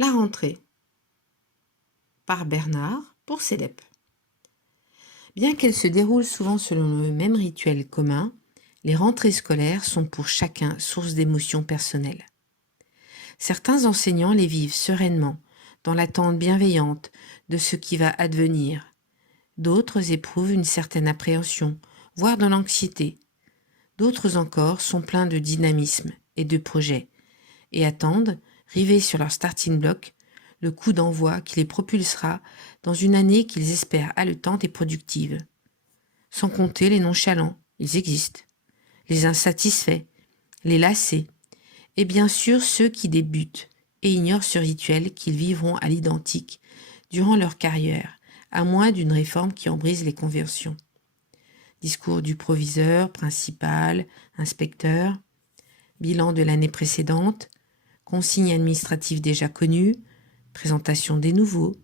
La rentrée par Bernard pour Célèbes. Bien qu'elles se déroulent souvent selon le même rituel commun, les rentrées scolaires sont pour chacun source d'émotions personnelles. Certains enseignants les vivent sereinement, dans l'attente bienveillante de ce qui va advenir. D'autres éprouvent une certaine appréhension, voire de l'anxiété. D'autres encore sont pleins de dynamisme et de projets, et attendent, rivés sur leur starting block, le coup d'envoi qui les propulsera dans une année qu'ils espèrent haletante et productive. Sans compter les nonchalants, ils existent, les insatisfaits, les lassés, et bien sûr ceux qui débutent et ignorent ce rituel qu'ils vivront à l'identique durant leur carrière, à moins d'une réforme qui en brise les conversions. Discours du proviseur, principal, inspecteur, bilan de l'année précédente, consignes administratives déjà connues, présentation des nouveaux,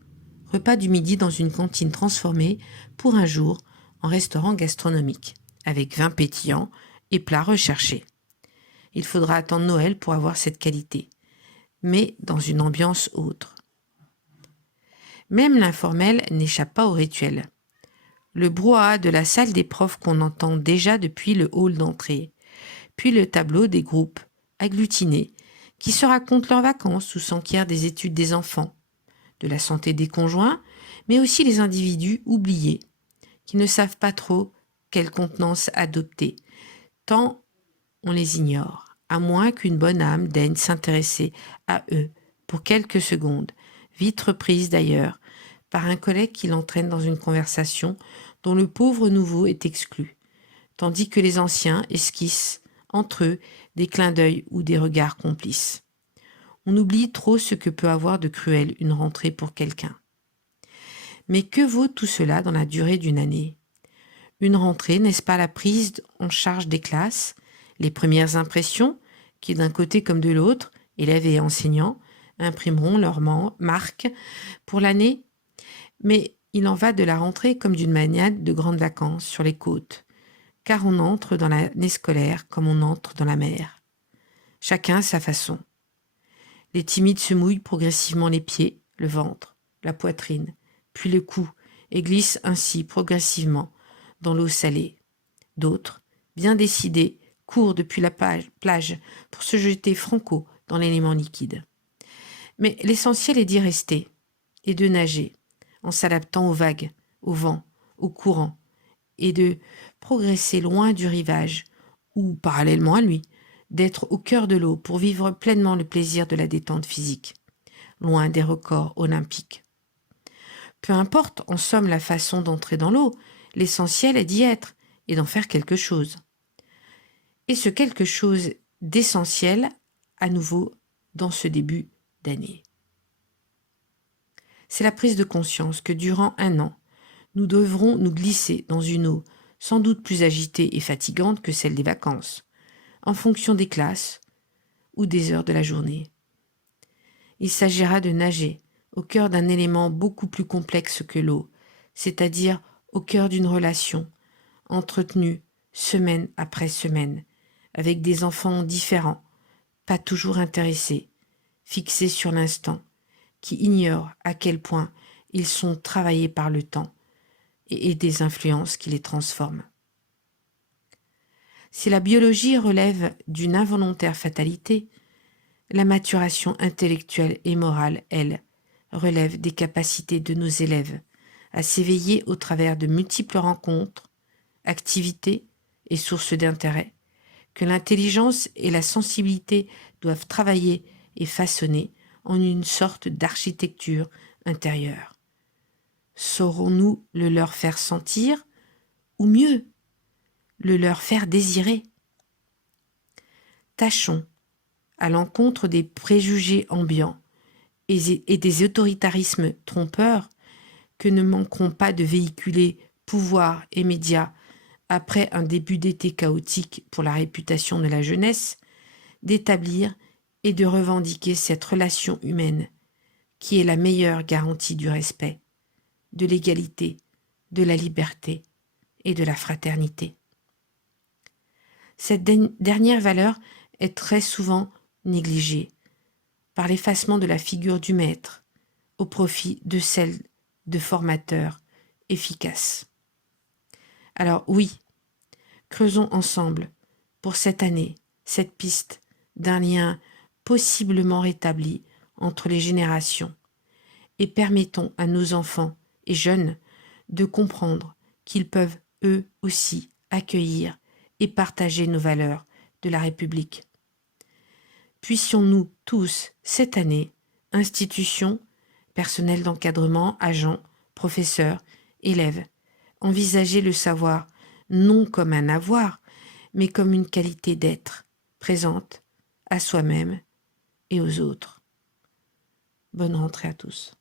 repas du midi dans une cantine transformée pour un jour en restaurant gastronomique, avec vin pétillant et plats recherchés. Il faudra attendre Noël pour avoir cette qualité, mais dans une ambiance autre. Même l'informel n'échappe pas au rituel. Le brouhaha de la salle des profs qu'on entend déjà depuis le hall d'entrée, puis le tableau des groupes, agglutinés, qui se racontent leurs vacances ou s'enquièrent des études des enfants, de la santé des conjoints, mais aussi les individus oubliés, qui ne savent pas trop quelle contenance adopter, tant on les ignore, à moins qu'une bonne âme daigne s'intéresser à eux pour quelques secondes, vite reprise d'ailleurs, par un collègue qui l'entraîne dans une conversation dont le pauvre nouveau est exclu, tandis que les anciens esquissent, entre eux, des clins d'œil ou des regards complices. On oublie trop ce que peut avoir de cruel une rentrée pour quelqu'un. Mais que vaut tout cela dans la durée d'une année ? Une rentrée, n'est-ce pas la prise en charge des classes, les premières impressions, qui d'un côté comme de l'autre, élèves et enseignants, imprimeront leur marque pour l'année ? Mais il en va de la rentrée comme d'une maniade de grandes vacances sur les côtes, car on entre dans l'année scolaire comme on entre dans la mer. Chacun à sa façon. Les timides se mouillent progressivement les pieds, le ventre, la poitrine, puis le cou, et glissent ainsi progressivement dans l'eau salée. D'autres, bien décidés, courent depuis la plage pour se jeter franco dans l'élément liquide. Mais l'essentiel est d'y rester et de nager, en s'adaptant aux vagues, au vent, au courant, et de progresser loin du rivage, ou parallèlement à lui, d'être au cœur de l'eau pour vivre pleinement le plaisir de la détente physique, loin des records olympiques. Peu importe en somme la façon d'entrer dans l'eau, l'essentiel est d'y être et d'en faire quelque chose. Et ce quelque chose d'essentiel, à nouveau, dans ce début d'année. C'est la prise de conscience que durant un an, nous devrons nous glisser dans une eau sans doute plus agitée et fatigante que celle des vacances, en fonction des classes ou des heures de la journée. Il s'agira de nager au cœur d'un élément beaucoup plus complexe que l'eau, c'est-à-dire au cœur d'une relation entretenue semaine après semaine, avec des enfants différents, pas toujours intéressés, fixés sur l'instant, qui ignorent à quel point ils sont travaillés par le temps et des influences qui les transforment. Si la biologie relève d'une involontaire fatalité, la maturation intellectuelle et morale, elle, relève des capacités de nos élèves à s'éveiller au travers de multiples rencontres, activités et sources d'intérêt, que l'intelligence et la sensibilité doivent travailler et façonner en une sorte d'architecture intérieure. Saurons-nous le leur faire sentir, ou mieux, le leur faire désirer ? Tâchons, à l'encontre des préjugés ambiants et des autoritarismes trompeurs que ne manqueront pas de véhiculer pouvoir et médias après un début d'été chaotique pour la réputation de la jeunesse, d'établir et de revendiquer cette relation humaine qui est la meilleure garantie du respect, de l'égalité, de la liberté et de la fraternité. Cette dernière valeur est très souvent négligée, par l'effacement de la figure du maître au profit de celle de formateur efficace. Alors oui, creusons ensemble, pour cette année, cette piste d'un lien possiblement rétabli entre les générations et permettons à nos enfants et jeunes de comprendre qu'ils peuvent eux aussi accueillir et partager nos valeurs de la République. Puissions-nous tous, cette année, institutions, personnel d'encadrement, agents, professeurs, élèves, envisager le savoir non comme un avoir, mais comme une qualité d'être, présente à soi-même et aux autres. Bonne rentrée à tous.